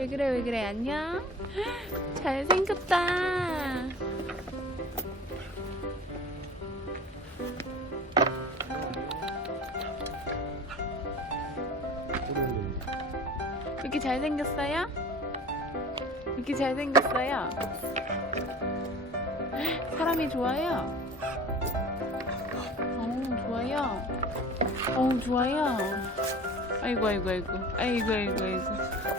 왜 그래 왜 그래. 안녕. 잘생겼다. 이렇게 잘생겼어요? 이렇게 잘생겼어요? 사람이 좋아요? 좋아요? 좋아요? 아이고 아이고 아이고 아이고 아이고 아이고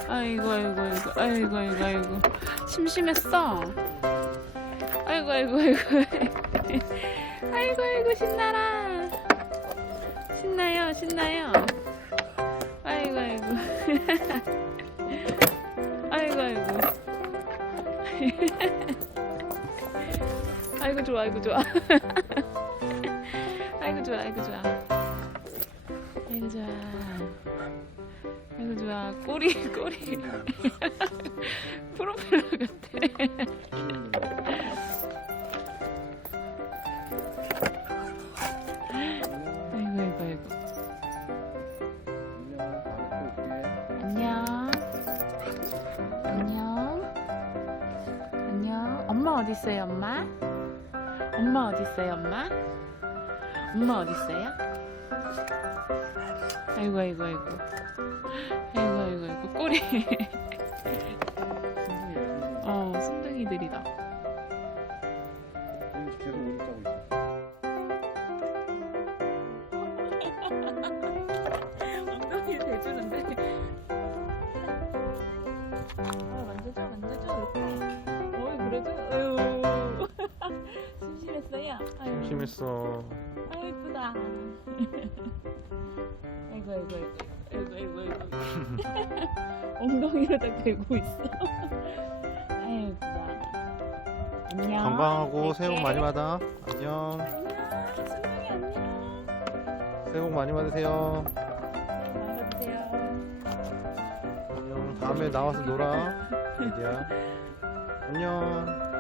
아이고 아이고 아이고 아이고 아이고 심심했어. 아이고 아이고 아이고 아이고 아이고 신나라. 신나요 신나요. 아이고 아이고 아이고 아이고 아이고 좋아 아이고 좋아 아이고 좋아 아이고 좋아 아이고 좋아 아이고 좋아. 꼬리 프로펠러 같아. 아이고 아이고 아이고. 안녕 안녕 안녕. 엄마 어디 있어요 엄마? 엄마 어디 있어요 엄마? 엄마 어디 있어요? 아이고 아이고 아이고 아이고 아이고 아이고 꼬리. 순둥이들이다. 엉덩이 대주는데. 만져줘 만져줘 이렇게. 그래도 아유 심심했어요. 아유. 심심했어. 아유 이쁘다. 아이고 아이고 아이고 아이고 아이고 엉덩이로 다 대고 있어. 아유 이쁘다. 안녕. 건강하고 새해 복 많이 받아. 안녕. 안녕. 순둥이 안녕. 새해 복 많이 받으세요. 새해 복 많이 받으세요. 안녕. 다음에 나와서 놀아. 얘기야. 안녕.